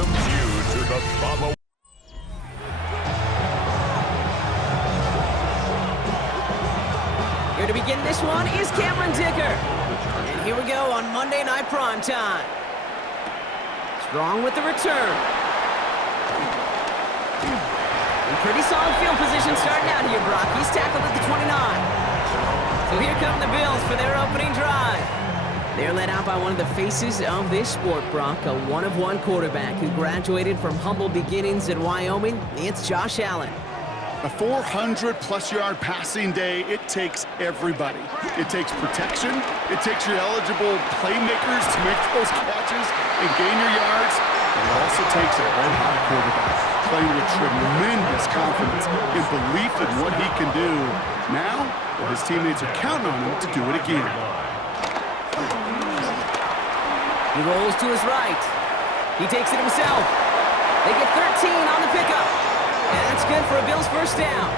welcomes you to the following. Here to begin this one is Cameron Dicker. And here we go on Monday Night Primetime. Strong with the return. In pretty solid field position starting out here, Brock. He's tackled at the 29. So here come the Bills for their opening drive. They're led out by one of the faces of this sport, Brock, a one-of-one quarterback who graduated from humble beginnings in Wyoming. It's Josh Allen. A 400-plus yard passing day, it takes everybody. It takes protection. It takes your eligible playmakers to make those catches and gain your yards. And it also takes a red-hot quarterback playing with tremendous confidence and belief in what he can do. Now, well, his teammates are counting on him to do it again. He rolls to his right. He takes it himself. They get 13 on the pickup. And that's good for a Bills first down.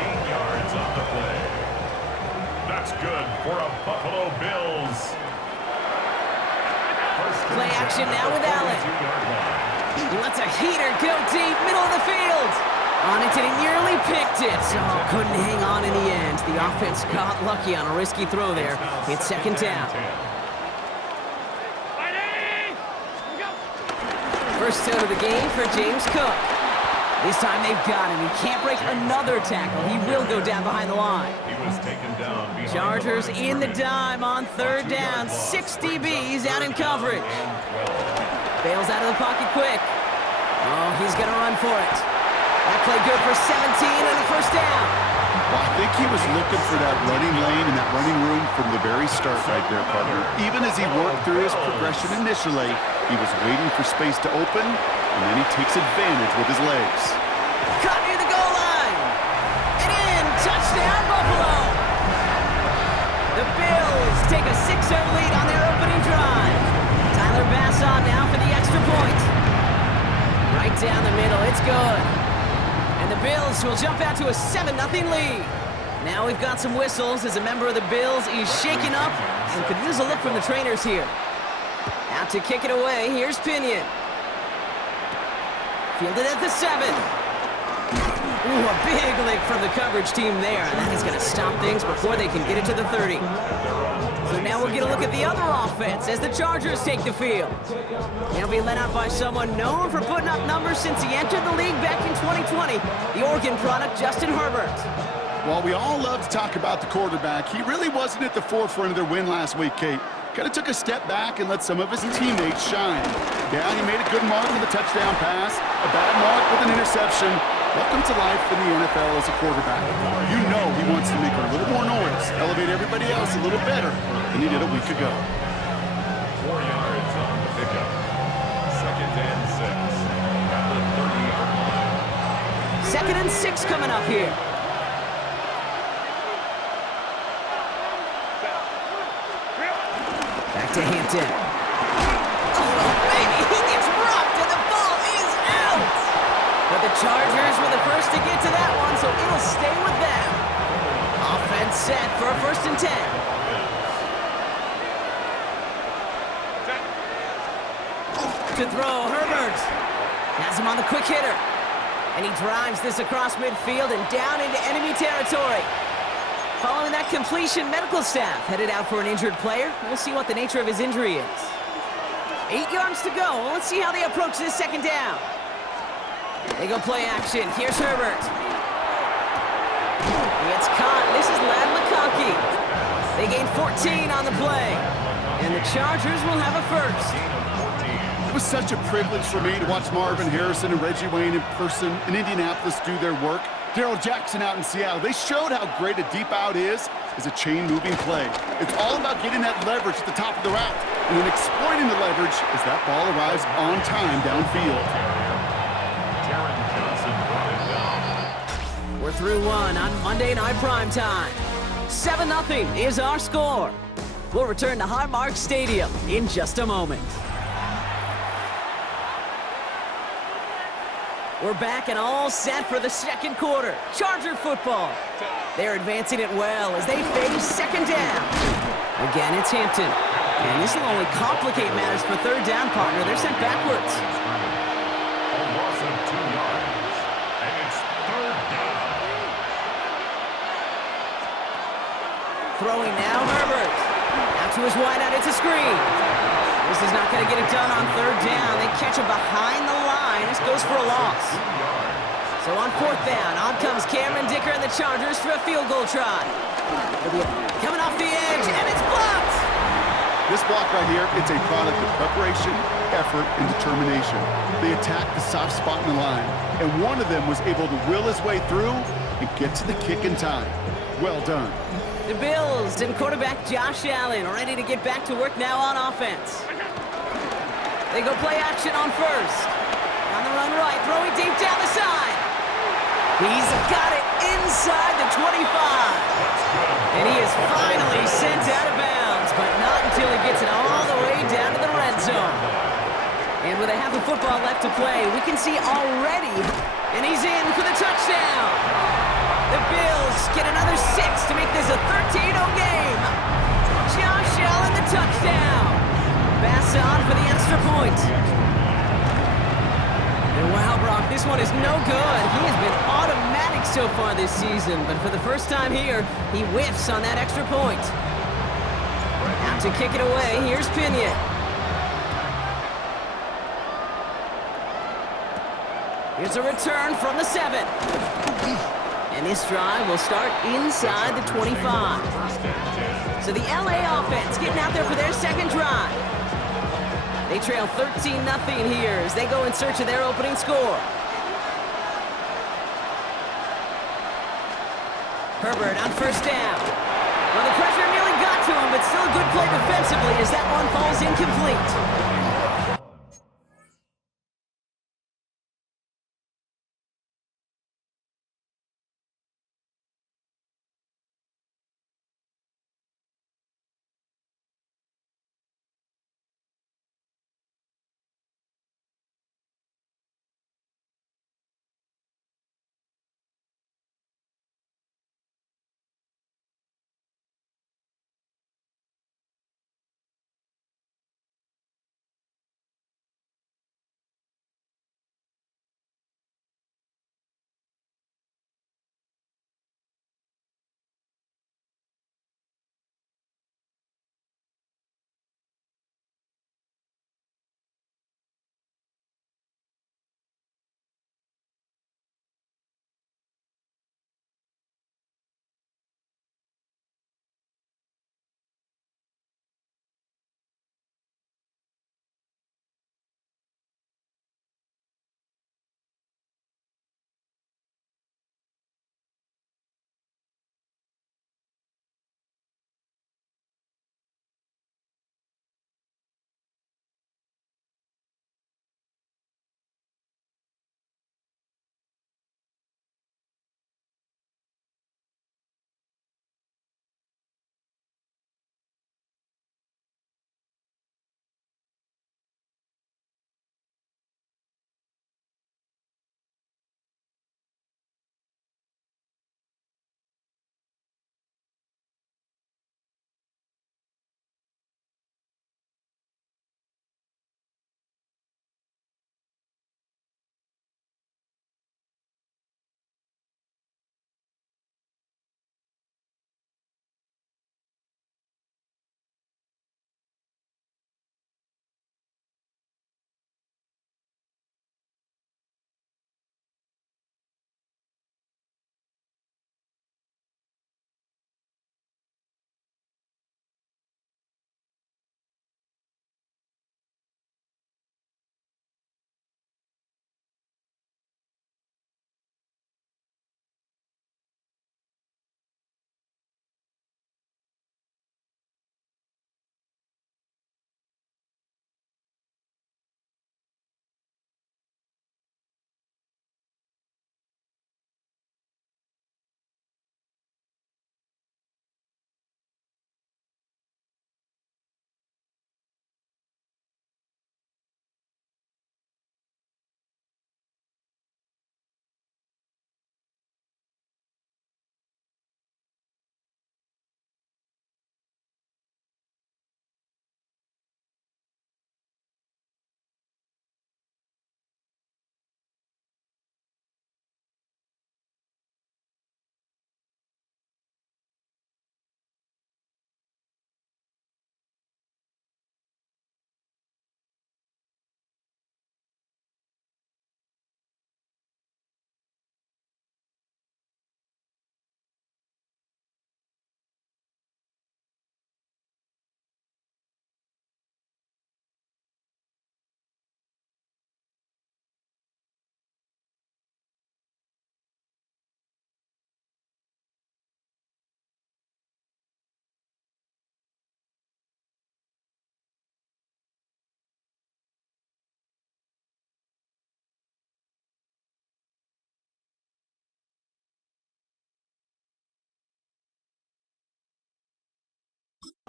13 yards on the play. That's good for a Buffalo Bills. Play action now with Allen. He lets a heater go deep, middle of the field. On it, and he nearly picked it. So couldn't hang on in the end. The offense got lucky on a risky throw there. It's second down. First out of the game for James Cook. This time they've got him. He can't break another tackle. He will go down behind the line. He was taken down behind Chargers in the dime on third down. 6 DBs out in coverage. Bails out of the pocket quick. Oh, he's going to run for it. That play good for 17 and a first down. Well, I think he was looking for that running lane and that running room from the very start right there, partner. Even as he worked through his progression initially, he was waiting for space to open, and then he takes advantage with his legs. Caught near the goal line. And in. Touchdown, Buffalo. The Bills take a 6-0 lead on their opening drive. Tyler Bass on now for the extra point. Right down the middle. It's good. And the Bills will jump out to a 7-0 lead. Now we've got some whistles as a member of the Bills is shaking up and could use a look from the trainers here. Out to kick it away, here's Pinion. Fielded at the 7. Ooh, a big lick from the coverage team there, and that is going to stop things before they can get it to the 30. So now we'll get a look at the other offense as the Chargers take the field. They'll be led out by someone known for putting up numbers since he entered the league back in 2020, the Oregon product, Justin Herbert. While we all love to talk about the quarterback, he really wasn't at the forefront of their win last week, Kate. Kind of took a step back and let some of his teammates shine. Yeah, he made a good mark with a touchdown pass, a bad mark with an interception. Welcome to life in the NFL as a quarterback. You know he wants to make a little more noise, elevate everybody else a little better than he did a week ago. 4 yards on the pickup. 2nd and 6 at the 30-yard line. 2nd and 6 coming up here. Back to Hampton. Oh, baby, he gets rocked and the ball is out. But the Chargers were the first to get to that one, so it'll stay with them. Offense set for a 1st and 10. To throw, Herbert. Has him on the quick hitter. And he drives this across midfield and down into enemy territory. Following that completion, medical staff headed out for an injured player. We'll see what the nature of his injury is. 8 yards to go. Well, let's see how they approach this 2nd down. They go play action. Here's Herbert. He gets caught. This is Lad McConkey. They gain 14 on the play. And the Chargers will have a first. It was such a privilege for me to watch Marvin Harrison and Reggie Wayne in person in Indianapolis do their work. Darrell Jackson out in Seattle. They showed how great a deep out is as a chain-moving play. It's all about getting that leverage at the top of the route and then exploiting the leverage as that ball arrives on time downfield. We're through one on Monday Night Primetime. 7-0 is our score. We'll return to Highmark Stadium in just a moment. We're back and all set for the 2nd quarter. Charger football. They're advancing it well as they face 2nd down. Again, it's Hampton. And this will only complicate matters for 3rd down, partner. They're sent backwards. Throwing now, Herbert. Out to his wideout, it's a screen. This is not going to get it done on third down. They catch him behind the line. This goes for a loss. So on fourth down, on comes Cameron Dicker and the Chargers for a field goal try. Coming off the edge, and it's blocked! This block right here, it's a product of preparation, effort, and determination. They attacked the soft spot in the line, and one of them was able to will his way through and get to the kick in time. Well done. The Bills and quarterback Josh Allen ready to get back to work now on offense. They go play action on first. On the run right, throwing deep down the side. He's got it inside the 25. And he is finally sent out of bounds, but not until he gets it all the way down to the red zone. And with a half of football left to play, we can see already, and he's in for the touchdown. The Bills get another 6 to make this a 13-0 game. Josh Allen, the touchdown. Bass on for the extra point. And wow, Brock, this one is no good. He has been automatic so far this season, but for the first time here, he whiffs on that extra point. Out to kick it away, here's Pinion. Here's a return from the 7. And this drive will start inside the 25. So the LA offense getting out there for their second drive. They trail 13-0 here as they go in search of their opening score. Herbert on first down. Well, the pressure nearly got to him, but still a good play defensively as that one falls incomplete.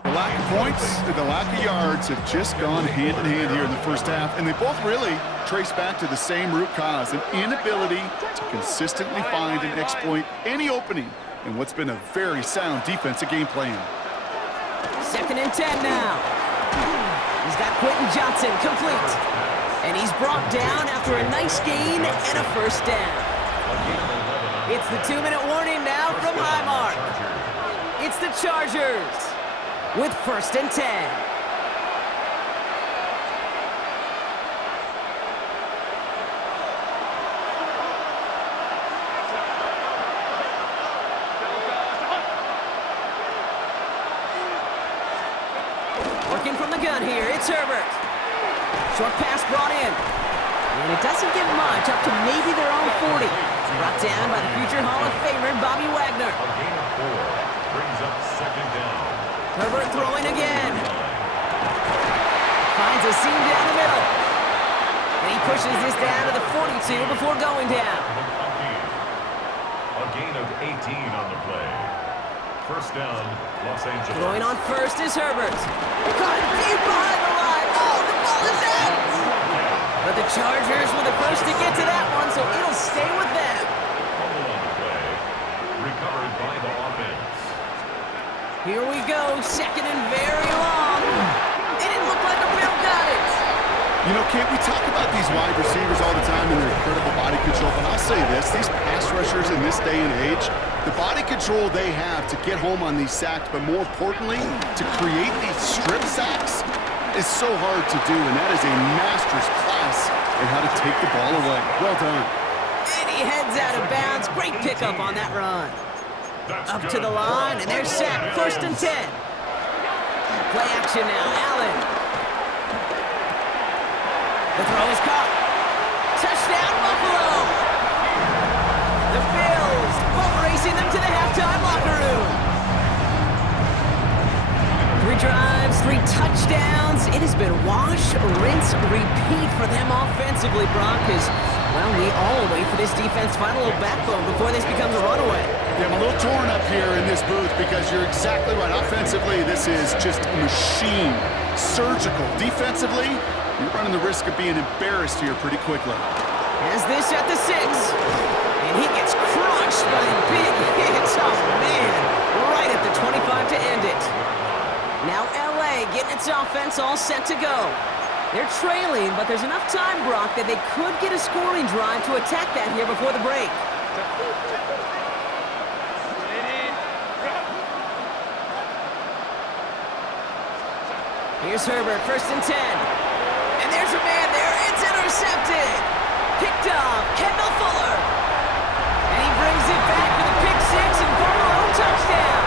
The lack of points and the lack of yards have just gone hand in hand here in the first half, and they both really trace back to the same root cause, an inability to consistently find and exploit any opening in what's been a very sound defensive game plan. 2nd and 10 now. He's got Quentin Johnson complete. And he's brought down after a nice gain and a first down. It's the 2-minute warning now from Highmark. It's the Chargers with 1st and 10. Working from the gun here, it's Herbert. Short pass brought in. And it doesn't get much, up to maybe their own 40. Brought down by the future Hall of Famer, Bobby Wagner. A gain of 4 brings up 2nd down. Herbert throwing again. Finds a seam down the middle. And he pushes this down to the 42 before going down. A gain of 18 on the play. 1st down, Los Angeles. Throwing on first is Herbert. Caught it deep behind the line. Oh, the ball is out. But the Chargers were the first to get to that one, so it'll stay with them. Fumble on the play. Recovered by the offense. Here we go, 2nd and very long. It didn't look like a Bill got it. You know, Kate, we talk about these wide receivers all the time and their incredible body control, but I'll say this, these pass rushers in this day and age, the body control they have to get home on these sacks, but more importantly, to create these strip sacks is so hard to do, and that is a master's class in how to take the ball away. Well done. And he heads out of bounds. Great pickup on that run. That's Up good. to the line, and they're set. 1st and 10. Play action now, Allen. The throw is caught. Touchdown, Buffalo. The Bills boat racing them to the halftime locker room. 3 drives, 3 touchdowns. It has been wash, rinse, repeat for them offensively, Brock, because, well, we all wait for this defense to find a little backbone before this becomes a runaway. Yeah, I'm a little torn up here in this booth because you're exactly right. Offensively, this is just a machine. Surgical. Defensively, you're running the risk of being embarrassed here pretty quickly. Has this at the 6. And he gets crushed by a big hit. Oh, man. Right at the 25 to end it. Now LA getting its offense all set to go. They're trailing, but there's enough time, Brock, that they could get a scoring drive to attack that here before the break. Here's Herbert, 1st and 10. And there's a man there. It's intercepted. Picked off, Kendall Fuller. And he brings it back for the pick 6 and Buffalo touchdown.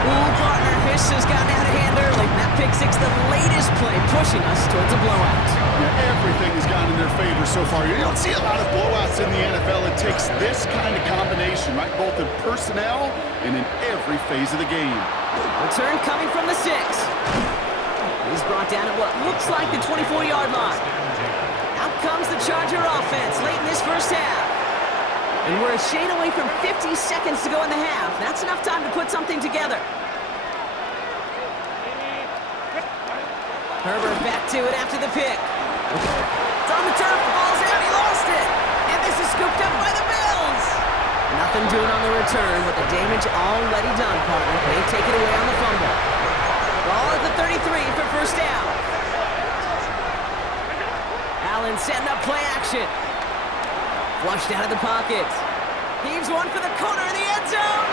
Ooh, partner, this has gotten out of hand early. That pick 6, the latest play, pushing us towards a blowout. Yeah, everything has gone in their favor so far. You don't see a lot of blowouts in the NFL. It takes this kind of combination, right? Both in personnel and in every phase of the game. Return coming from the 6. He's brought down at what looks like the 24-yard line. Out comes the Charger offense late in this first half. And we're a shade away from 50 seconds to go in the half. That's enough time to put something together. Herbert back to it after the pick. It's on the turf, the ball's out, he lost it. And this is scooped up by the Bills. Nothing doing on the return, but the damage already done, partner. They take it away on the fumble. Ball at the 33 for first down. Allen setting up play action. Flushed out of the pocket. Heaves one for the corner of the end zone.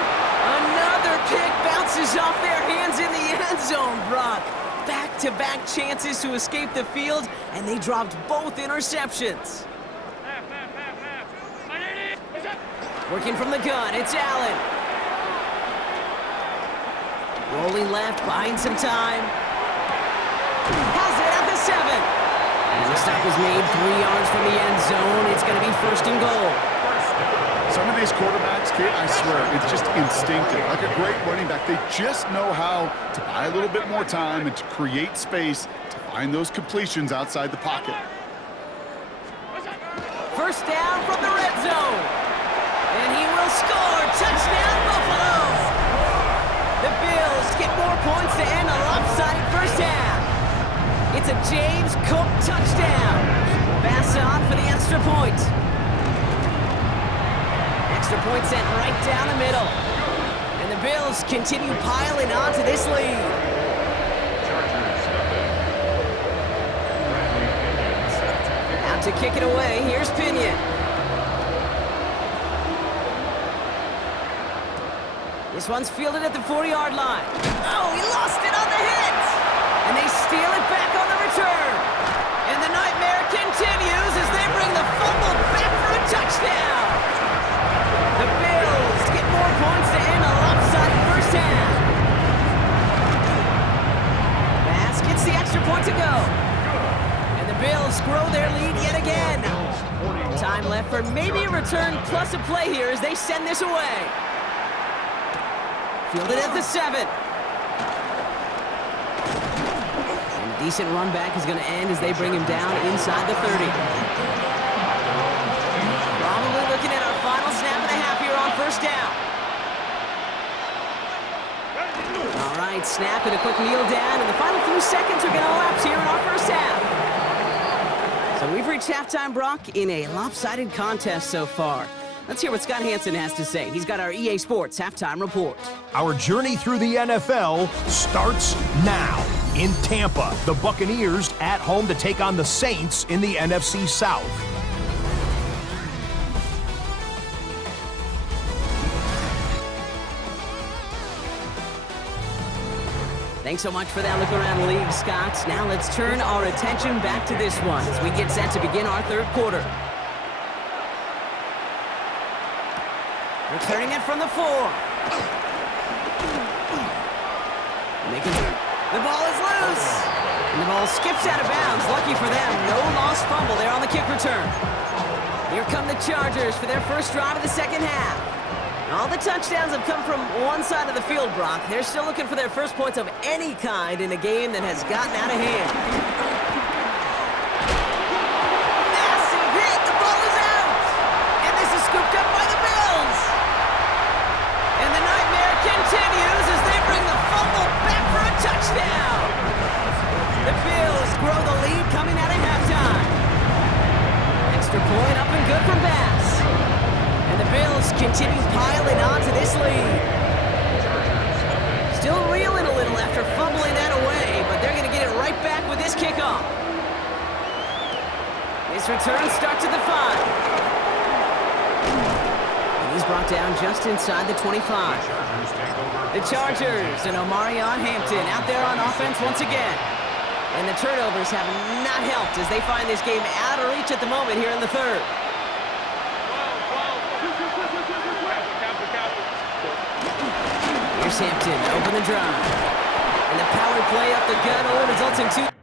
Another pick bounces off their hands in the end zone, Brock. Back-to-back chances to escape the field, and they dropped both interceptions. Working from the gun, it's Allen. Rolling left, buying some time. Has it at the 7. And the stop is made 3 yards from the end zone. It's going to be 1st and goal. Some of these quarterbacks, kid, I swear, it's just instinctive. Like a great running back, they just know how to buy a little bit more time and to create space to find those completions outside the pocket. First down from the red zone. And he will score. Touchdown, Buffalo. Rams Cook touchdown. Pass on for the extra point. Extra point sent right down the middle. And the Bills continue piling on to this lead. Out to kick it away, here's Pinion. This one's fielded at the 40-yard line. Oh, he lost it on the hit! And they steal it back on the return. And the nightmare continues as they bring the fumble back for a touchdown. The Bills get more points to end a lopsided first half. Bass gets the extra point to go. And the Bills grow their lead yet again. Time left for maybe a return plus a play here as they send this away. Fielded at the 7. And a decent run back is going to end as they bring him down inside the 30. Probably looking at our final snap of the half here on first down. All right, snap and a quick kneel down, and the final few seconds are going to elapse here in our first half. So we've reached halftime, Brock, in a lopsided contest so far. Let's hear what Scott Hansen has to say. He's got our EA Sports halftime report. Our journey through the NFL starts now. In Tampa, the Buccaneers at home to take on the Saints in the NFC South. Thanks so much for that look around the league, Scott. Now let's turn our attention back to this one as we get set to begin our third quarter. Returning it from the 4. The ball is loose. And the ball skips out of bounds. Lucky for them, no lost fumble there on the kick return. Here come the Chargers for their first drive of the second half. All the touchdowns have come from one side of the field, Brock. They're still looking for their first points of any kind in a game that has gotten out of hand. Massive hit. The ball is out. And this is scooped up by the Bills. And the nightmare continues as they bring the fumble back for a touchdown. The Bills grow the lead coming out of halftime. Extra point up and good from Bass. And the Bills continue piling on to this lead. Still reeling a little after fumbling that away, but they're going to get it right back with this kickoff. This return starts at the 5. And he's brought down just inside the 25. The Chargers and Omarion Hampton out there on offense once again. And the turnovers have not helped as they find this game out of reach at the moment here in the third. Here's Hampton, open the drive. And the power play up the gut only results in 2.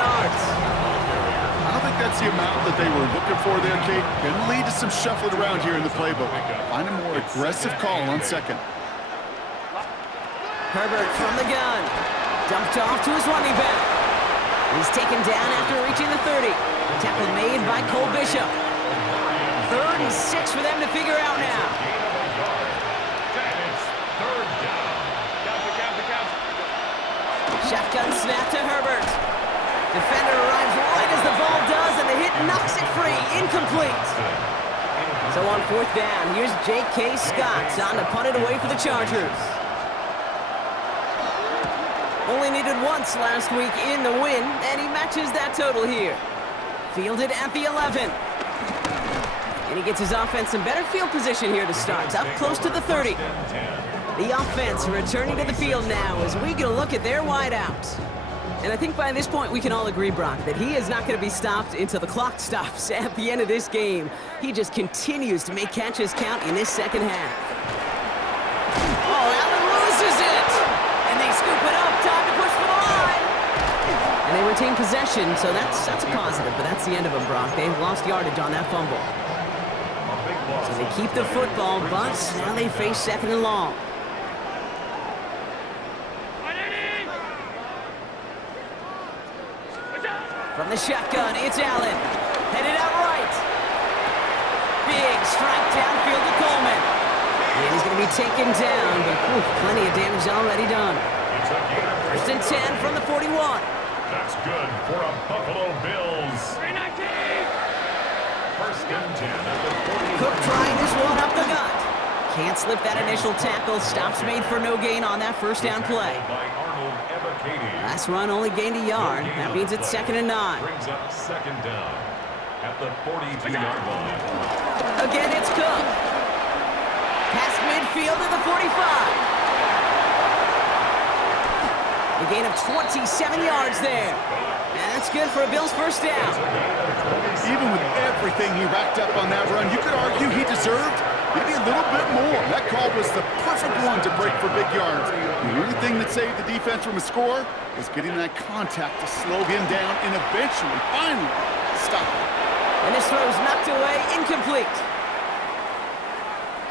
yards. I don't think that's the amount that they were looking for there, Kate. Can lead to some shuffling around here in the playbook. Find a more aggressive call on second. Herbert from the gun. Dumped off to his running back. He's taken down after reaching the 30. Tackle made by Cole Bishop. 3rd and 6 for them to figure out now. Shotgun snap to Herbert. Defender arrives right as the ball does, and the hit knocks it free. Incomplete. So on 4th down, here's J.K. Scott on to punt it away for the Chargers. Only needed once last week in the win, and he matches that total here. Fielded at the 11. And he gets his offense in better field position here to start, up close to the 30. The offense returning to the field now as we get a look at their wideouts. And I think by this point we can all agree, Brock, that he is not going to be stopped until the clock stops at the end of this game. He just continues to make catches count in this second half. Oh, Allen loses it! And they scoop it up, time to push for the line! And they retain possession, so that's a positive, but that's the end of them, Brock. They've lost yardage on that fumble. So they keep the football, but now they face 2nd and long. From the shotgun, it's Allen. Headed out right. Big strike downfield to Coleman. And he's going to be taken down, but plenty of damage already done. 1st and 10 from the 41. That's good for a Buffalo Bills. 1st and 10 at the 40. Cook trying this one up the gut. Can't slip that initial tackle. Stops made for no gain on that 1st down play. Last run only gained a yard. That means it's 2nd and 9. Brings up 2nd down at the 42-yard line. Again, it's Cook. Past midfield to the 45. A gain of 27 yards there. And that's good for a Bills 1st down. Even with everything he racked up on that run, you could argue he deserved maybe a little bit more. That call was the perfect one to break for big yards. The only thing that saved the defense from a score was getting that contact to slow him down and eventually, finally, stop him. And this throw's knocked away, incomplete.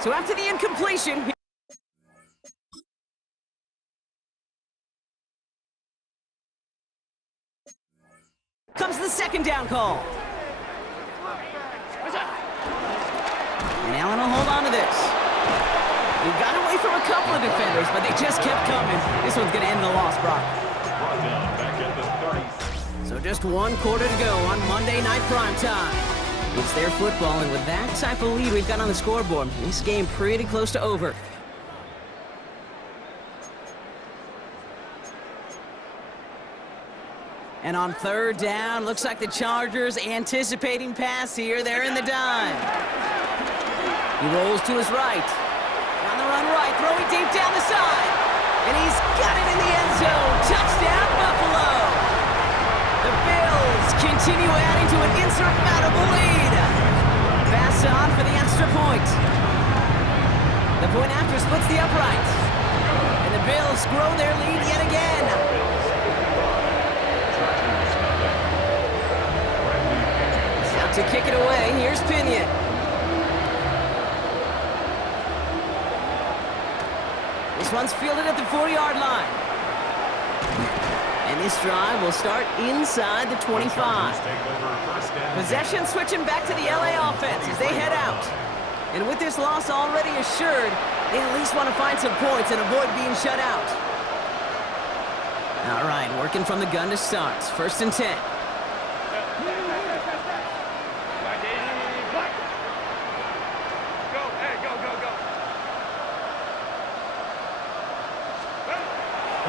So after the incompletion... comes the 2nd down call. And Allen will hold on to this. He got away from a couple of defenders, but they just kept coming. This one's going to end the loss, Brock. Brought down back at the 30. So just 1 quarter to go on Monday Night Primetime. It's their football, and with that type of lead we've got on the scoreboard, this game pretty close to over. And on 3rd down, looks like the Chargers anticipating pass here. They're in the dime. He rolls to his right. On the run right, throwing deep down the side. And he's got it in the end zone. Touchdown, Buffalo. The Bills continue adding to an insurmountable lead. Pass on for the extra point. The point after splits the uprights. And the Bills grow their lead yet again. Out to kick it away, here's Pinion. This one's fielded at the 40-yard line. And this drive will start inside the 25. Possession switching back to the LA offense as they head out. And with this loss already assured, they at least want to find some points and avoid being shut out. All right, working from the gun to start. 1st and 10.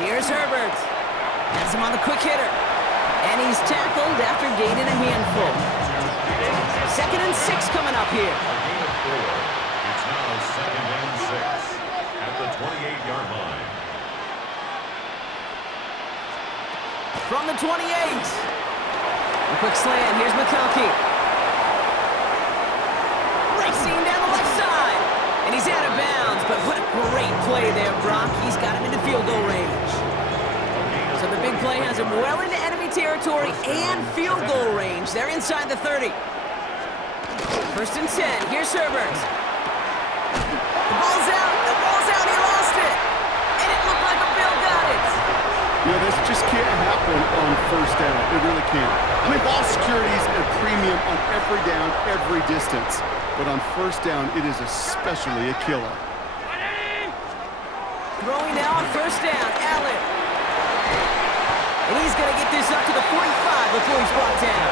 Here's Herbert. Has him on the quick hitter. And he's tackled after gaining a handful. 2nd and 6 coming up here. It's now 2nd and 6 at the 28-yard line. From the 28. A quick slant. Here's McCulkey. Racing down the left side. And he's out of bounds. But what a great play there, Brock. He's got him into field goal range. So the big play has him well into enemy point territory and field goal range. They're inside the 30. First and 10. Here's Herbert. The ball's out. The ball's out. He lost it. And it looked like a Bill got it. Yeah, this just can't happen on first down. It really can't. I mean, ball security is a premium on every down, every distance. But on first down, it is especially a killer. Throwing now on first down. Allen. And he's going to get this up to the 45 before he's brought down.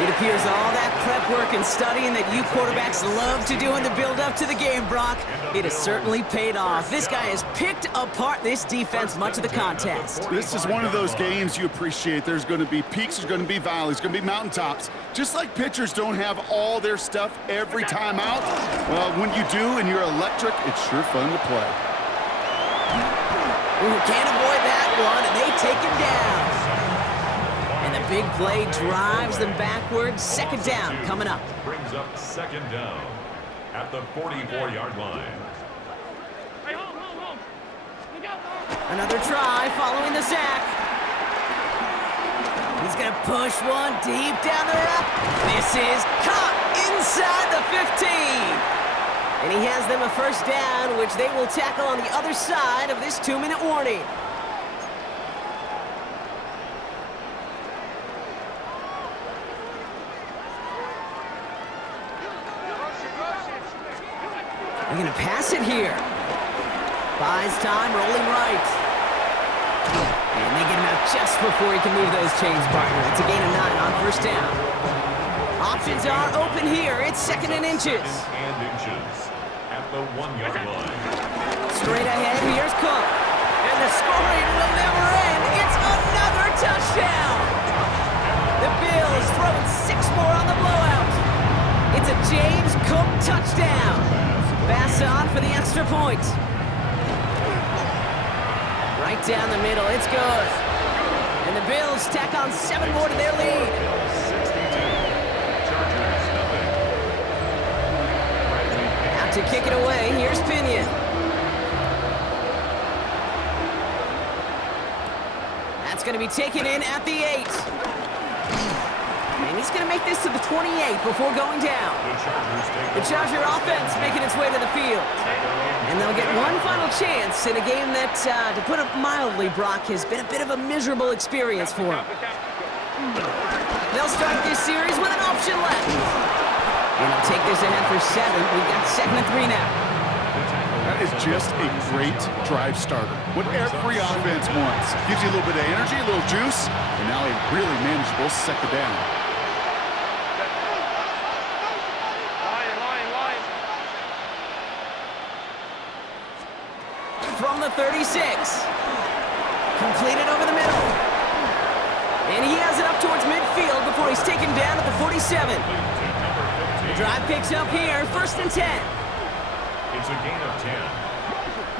It appears all that prep work and studying that you quarterbacks love to do in the build-up to the game, Brock, it has certainly paid off. This guy has picked apart this defense much of the contest. This is one of those games you appreciate. There's going to be peaks, there's going to be valleys, going to be mountaintops. Just like pitchers don't have all their stuff every time out, well, when you do and you're electric, it's sure fun to play. Ooh, can't avoid that one, and they take him down. And the big play drives them backwards. Second down coming up. Brings up second down at the 44-yard line. Another try following the sack. He's going to push one deep down the route. This is caught inside the 15. And he has them a first down, which they will tackle on the other side of this 2-minute warning. They're going to pass it here. Buys time, rolling right. And they get him out just before he can move those chains, partner. It's a gain of 9 on first down. Options are open here. It's second and inches. And inches at the 1-yard line. Straight ahead, here's Cook. And the scoring will never end. It's another touchdown. The Bills throwing 6 more on the blowout. It's a James Cook touchdown. Pass on for the extra point. Right down the middle, it's good. And the Bills tack on 7 more to their lead. 62. Chargers nothing. Out to kick it away, here's Pinion. That's going to be taken in at the 8. And he's going to make this to the 28 before going down. The Charger offense making its way to the field. And they'll get one final chance in a game that, to put it mildly, Brock, has been a bit of a miserable experience for them. They'll start this series with an option left. And they'll take this ahead for 7. We've got 2nd and 3 now. That is just a great drive starter. What every offense wants. Gives you a little bit of energy, a little juice, and now a really manageable second down. From the 36. Completed over the middle. And he has it up towards midfield before he's taken down at the 47. The drive picks up here, 1st and 10. It's a gain of 10.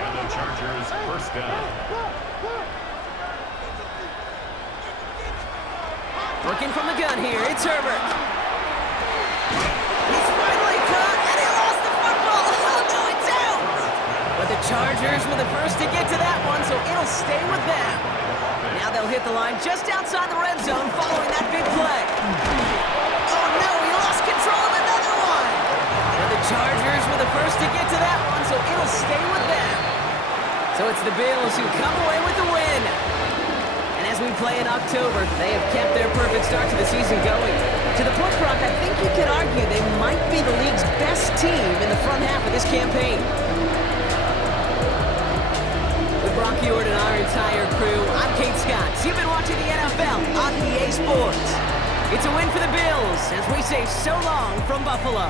And the Chargers first down. Working from the gun here, it's Herbert. He's finally caught, and he lost the football. Oh, no, it's out. But the Chargers were the first to get to that one, so it'll stay with them. Now they'll hit the line just outside the red zone following that big play. Oh, no, he lost control of another one. But the Chargers were the first to get to that one, so it'll stay with them. So it's the Bills who come away with the win. And as we play in October, they have kept their perfect start to the season going. To the point, Brock, I think you could argue they might be the league's best team in the front half of this campaign. With Brock Ewart and our entire crew, I'm Kate Scott. You've been watching the NFL on EA Sports. It's a win for the Bills as we say so long from Buffalo.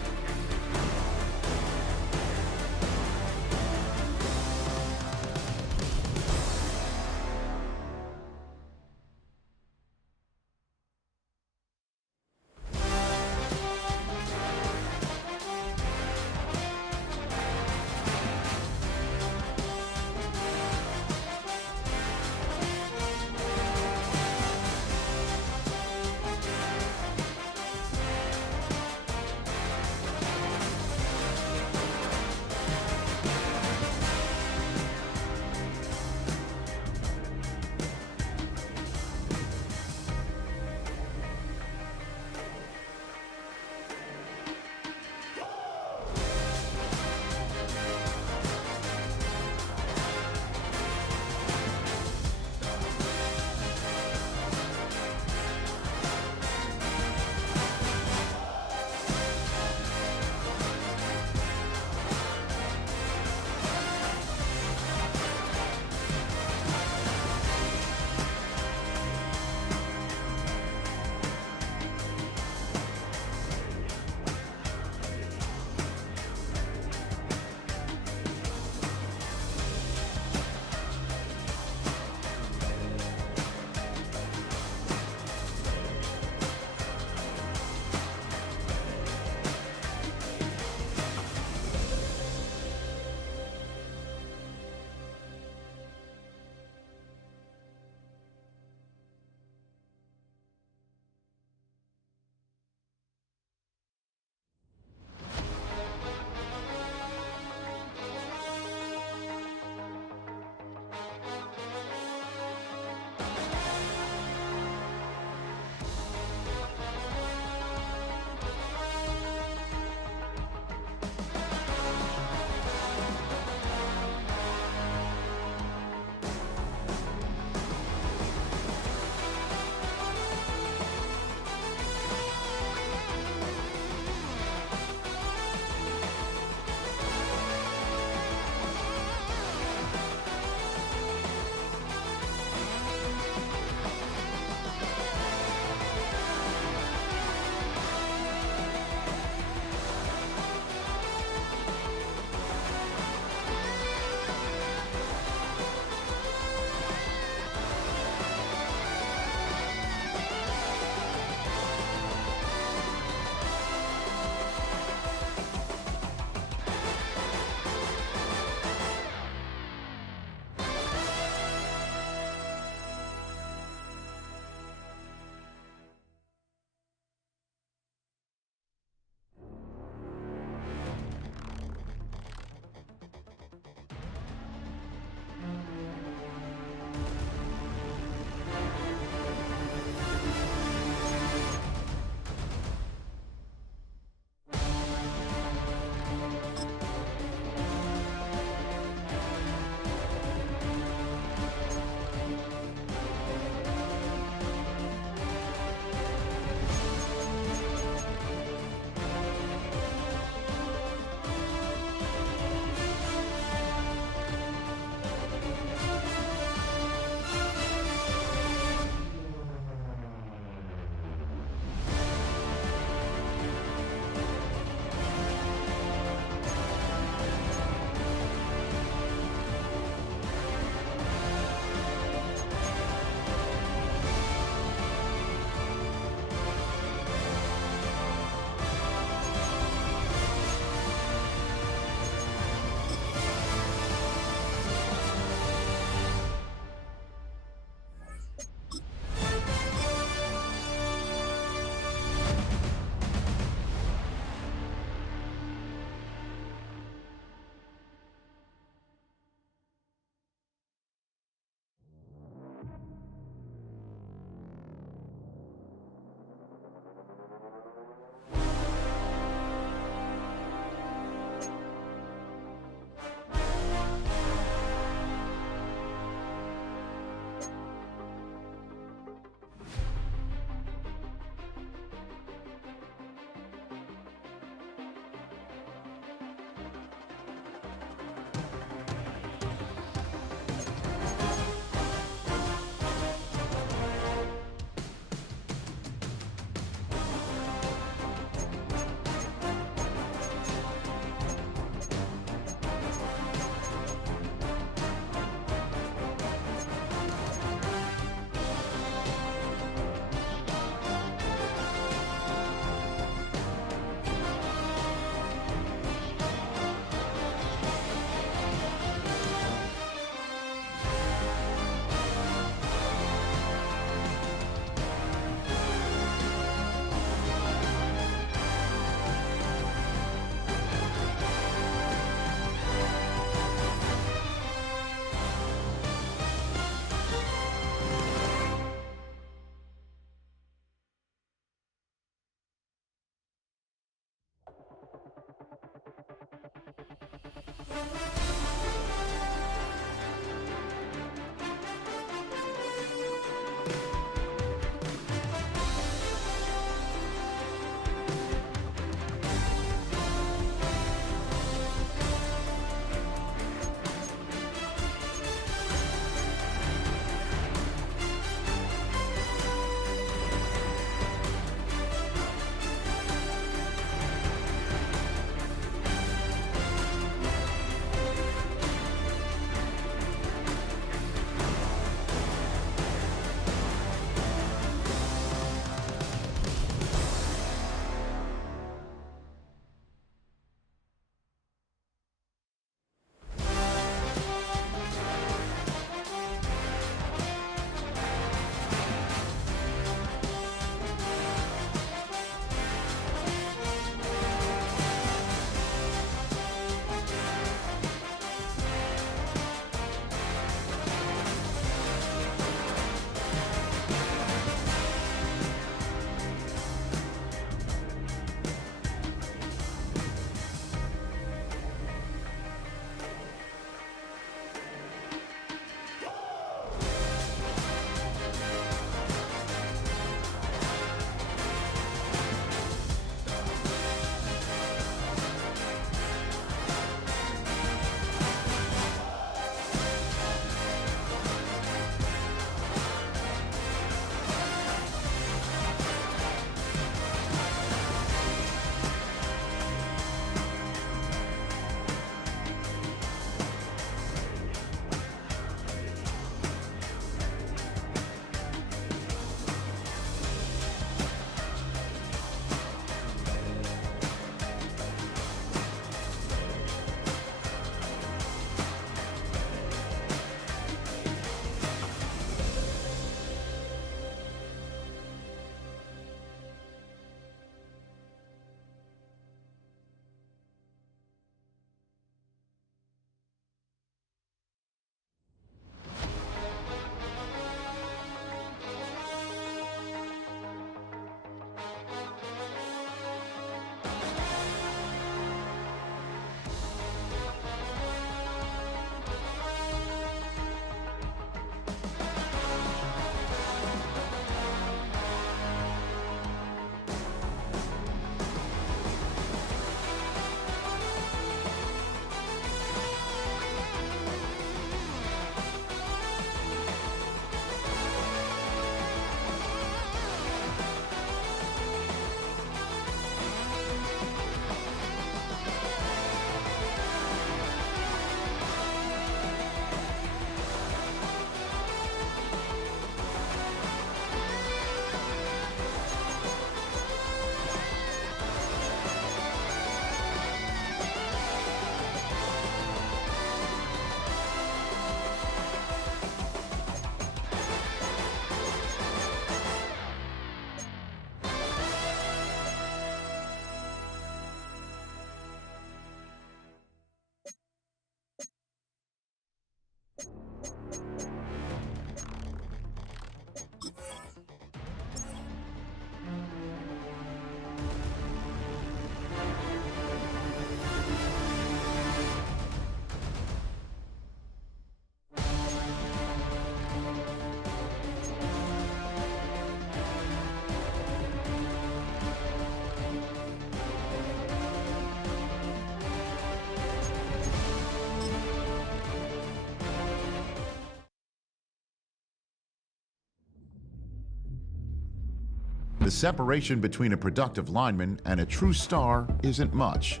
The separation between a productive lineman and a true star isn't much.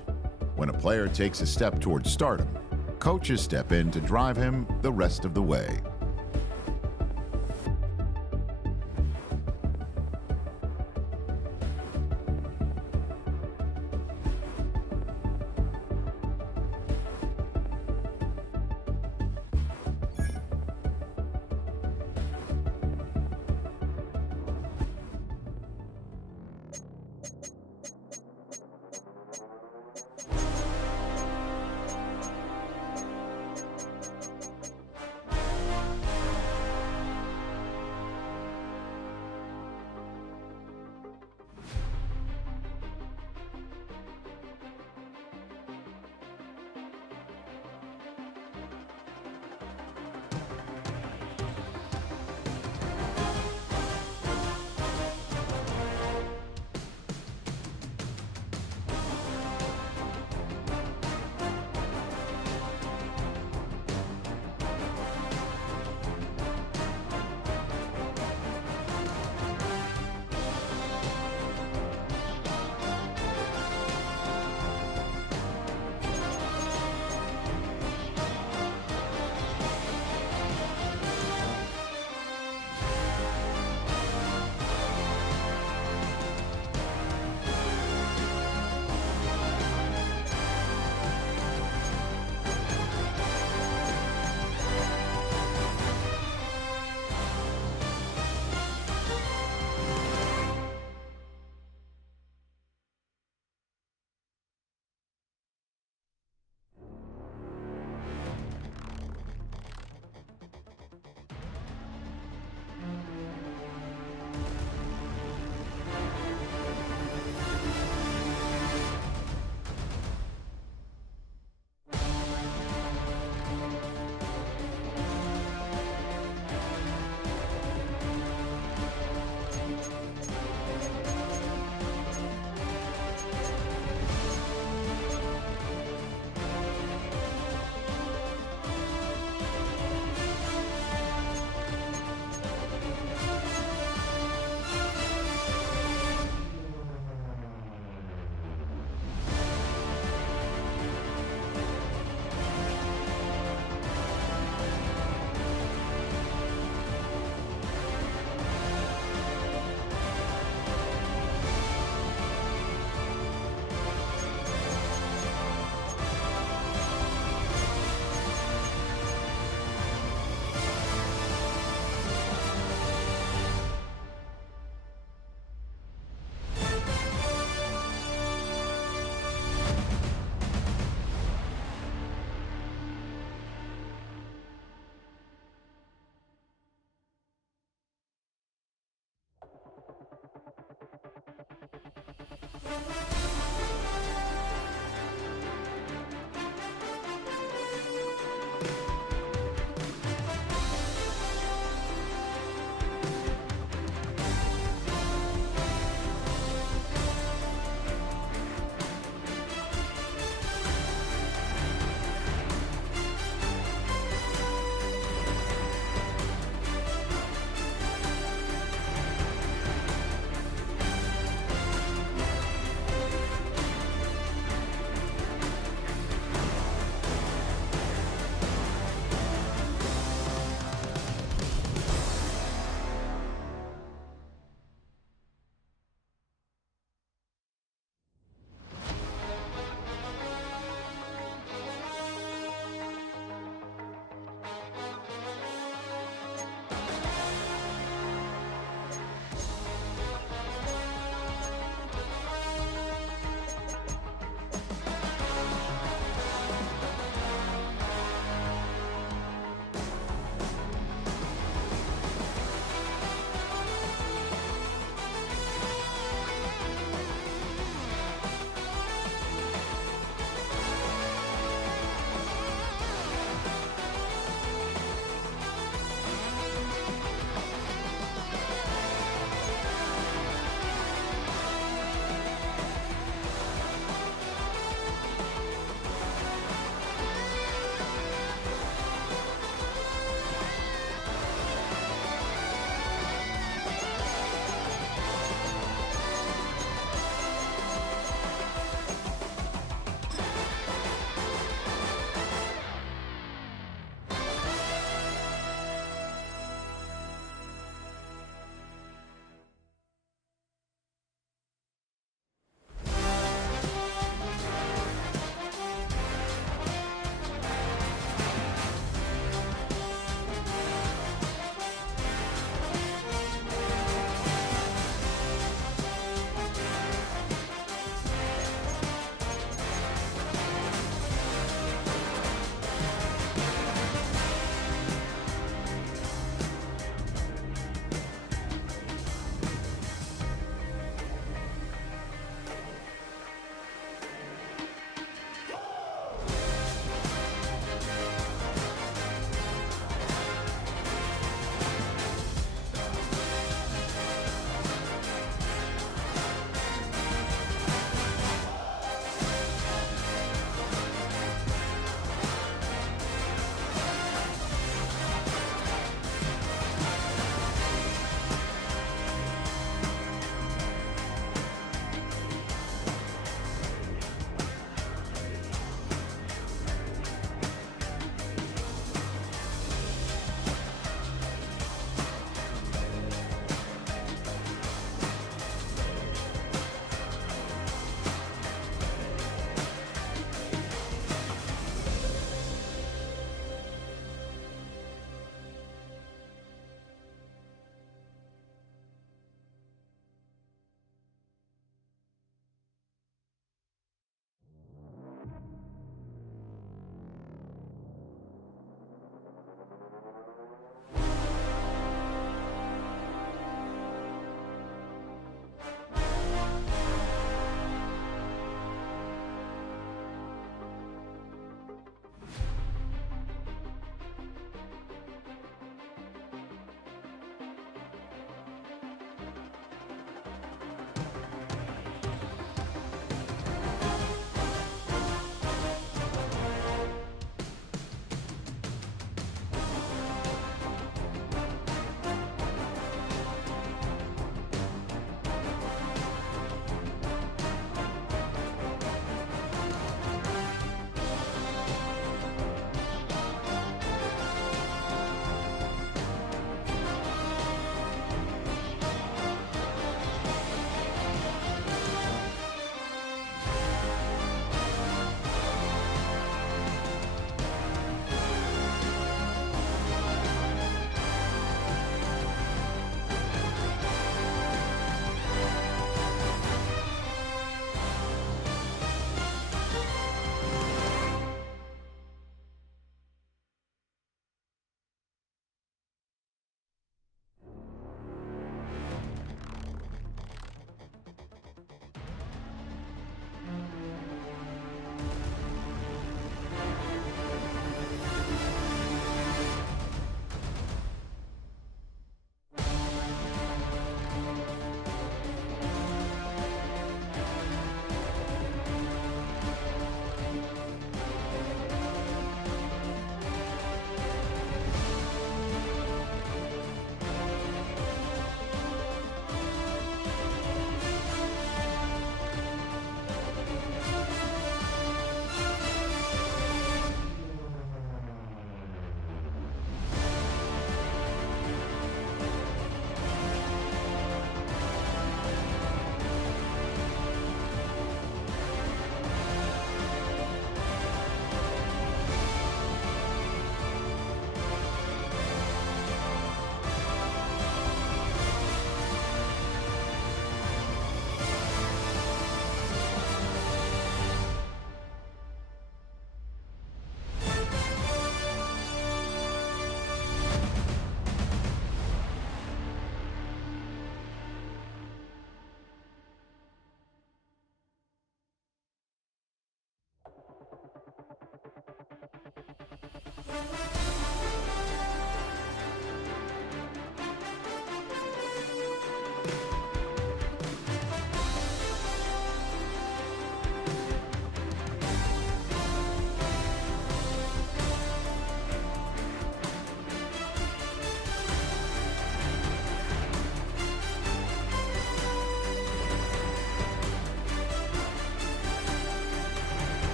When a player takes a step towards stardom, coaches step in to drive him the rest of the way.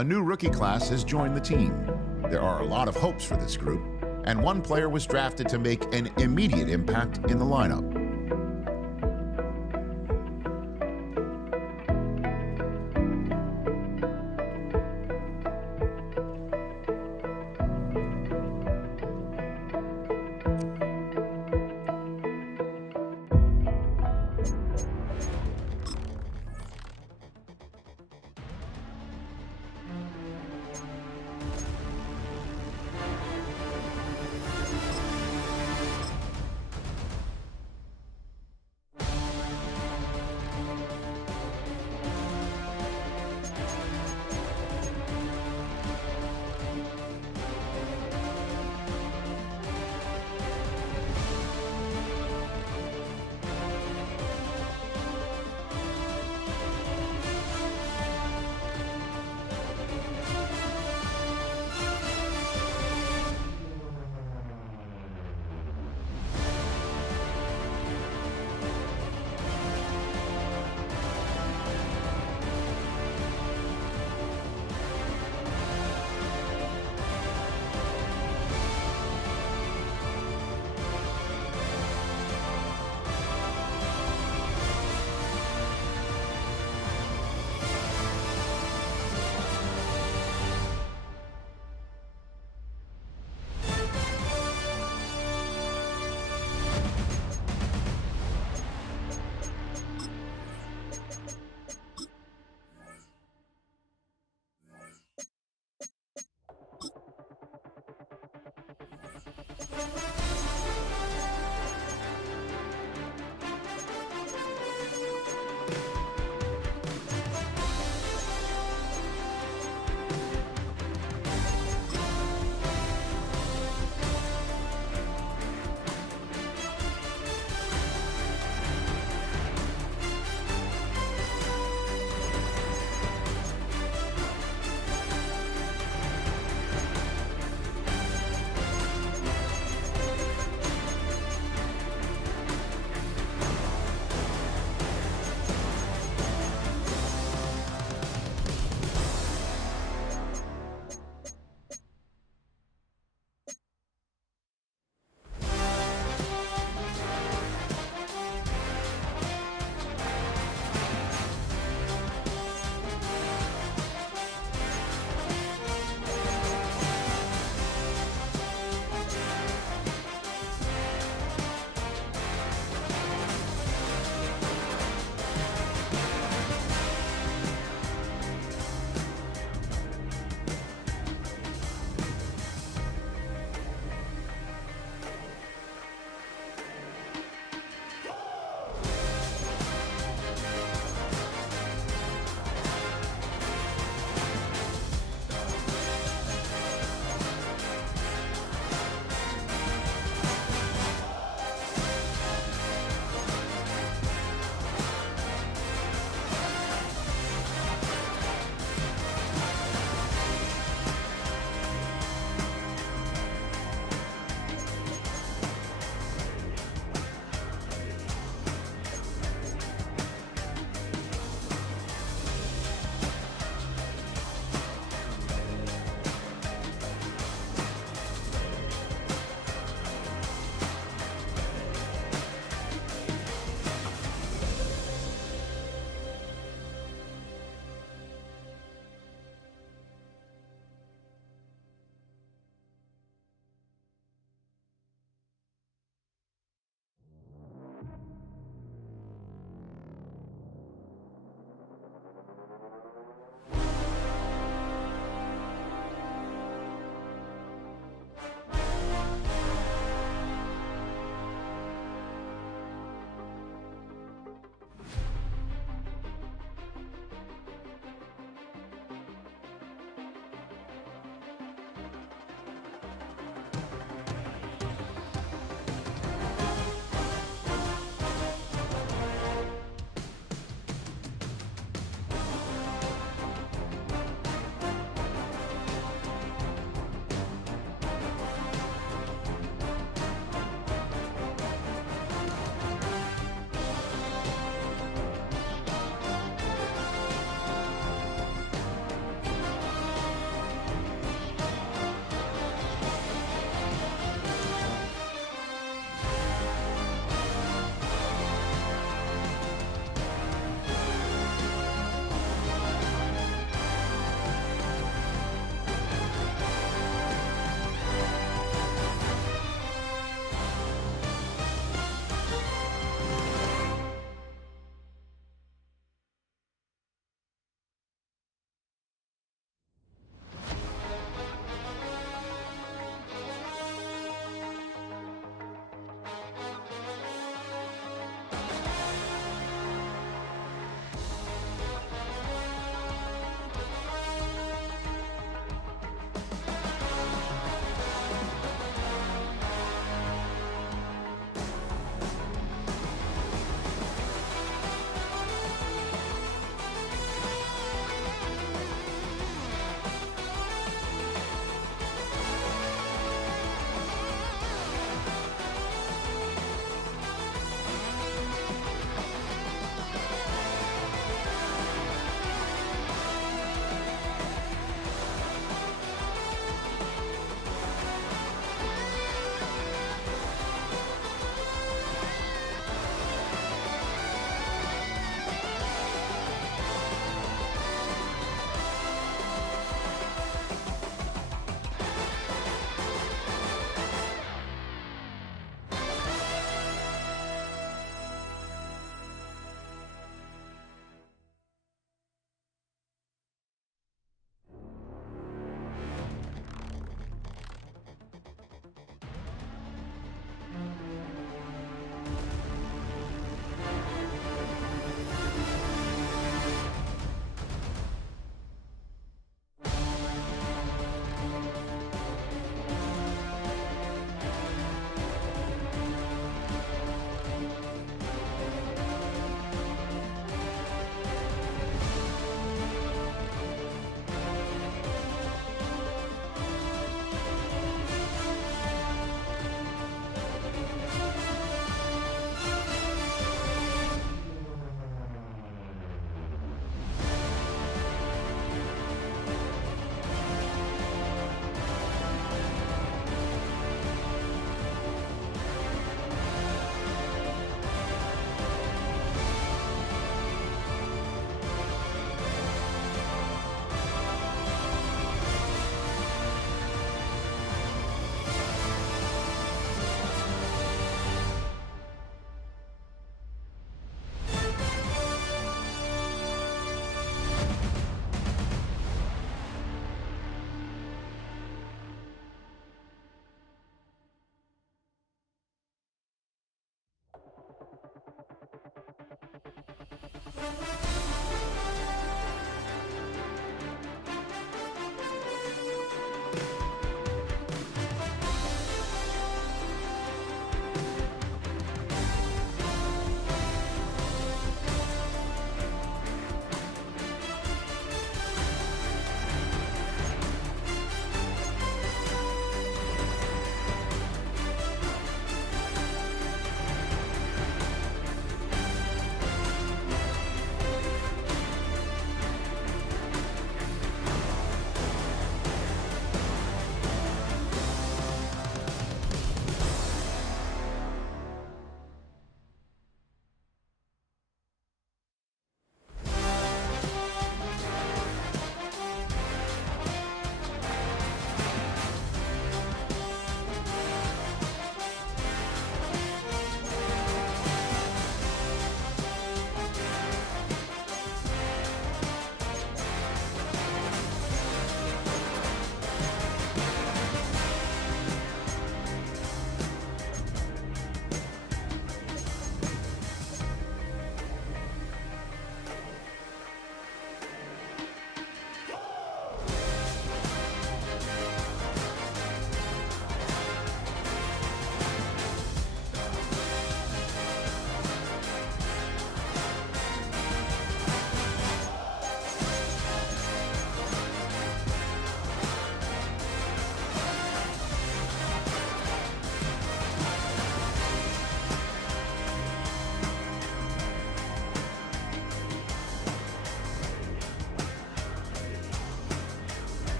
A new rookie class has joined the team. There are a lot of hopes for this group, and one player was drafted to make an immediate impact in the lineup.